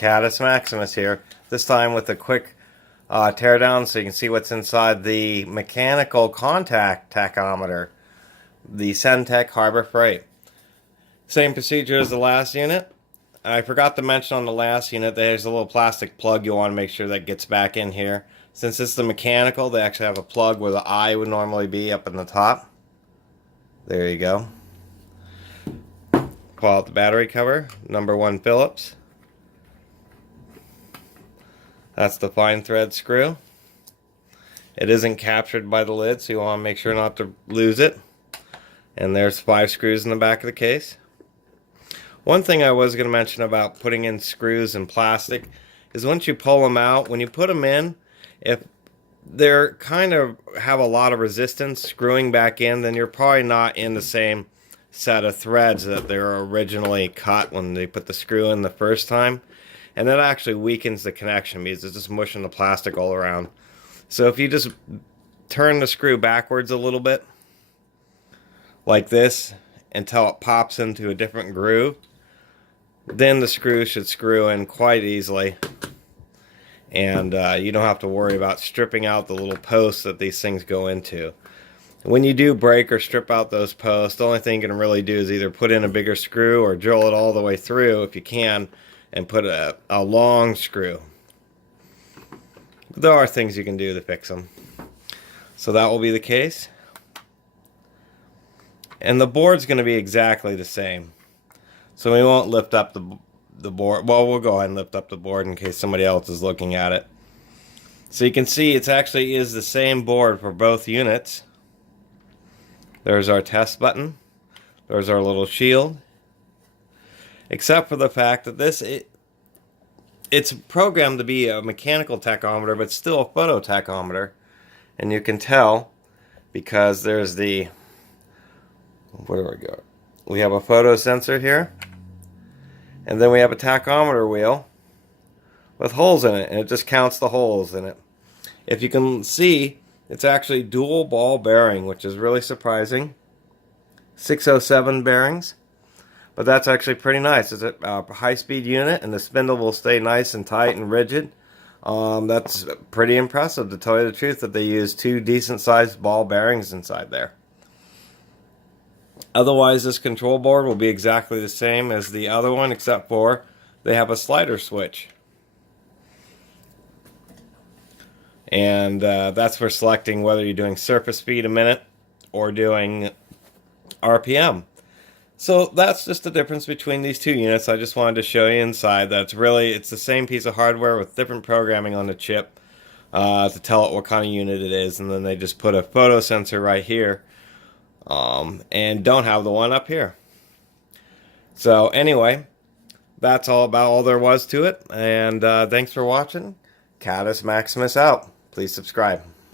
Catus Maximus here, this time with a quick teardown so you can see what's inside the mechanical contact tachometer, the Cen-Tech Harbor Freight. Same procedure as the last unit. I forgot to mention on the last unit there's a little plastic plug you want to make sure that gets back in here. Since it's the mechanical, they actually have a plug where the eye would normally be up in the top. There you go. Pull out the battery cover, number 1 Phillips. That's the fine thread screw. It isn't captured by the lid, so you want to make sure not to lose it. And there's 5 screws in the back of the case. One thing I was going to mention about putting in screws in plastic is once you pull them out, when you put them in, if they're kind of have a lot of resistance screwing back in, then you're probably not in the same set of threads that they were originally cut when they put the screw in the first time. And that actually weakens the connection because it's just mushing the plastic all around. So if you just turn the screw backwards a little bit, like this, until it pops into a different groove, then the screw should screw in quite easily. And you don't have to worry about stripping out the little posts that these things go into. When you do break or strip out those posts, the only thing you can really do is either put in a bigger screw or drill it all the way through if you can, and put a long screw. But there are things you can do to fix them. So that will be the case. And the board's going to be exactly the same. So we won't lift up the board. Well, we'll go ahead and lift up the board in case somebody else is looking at it. So you can see it actually is the same board for both units. There's our test button. There's our little shield. Except for the fact that it's programmed to be a mechanical tachometer, but still a photo tachometer. And you can tell because there's the, where do we go? We have a photo sensor here. And then we have a tachometer wheel with holes in it, and it just counts the holes in it. If you can see, it's actually dual ball bearing, which is really surprising. 607 bearings, but that's actually pretty nice. It's a high-speed unit, and the spindle will stay nice and tight and rigid. That's pretty impressive, to tell you the truth, that they use 2 decent-sized ball bearings inside there. Otherwise, this control board will be exactly the same as the other one, except for they have a slider switch. And that's for selecting whether you're doing surface speed a minute or doing RPM. So that's just the difference between these 2 units. I just wanted to show you inside that it's the same piece of hardware with different programming on the chip to tell it what kind of unit it is. And then they just put a photo sensor right here. And don't have the one up here. So anyway, that's all there was to it. And thanks for watching. Catus Maximus out. Please subscribe.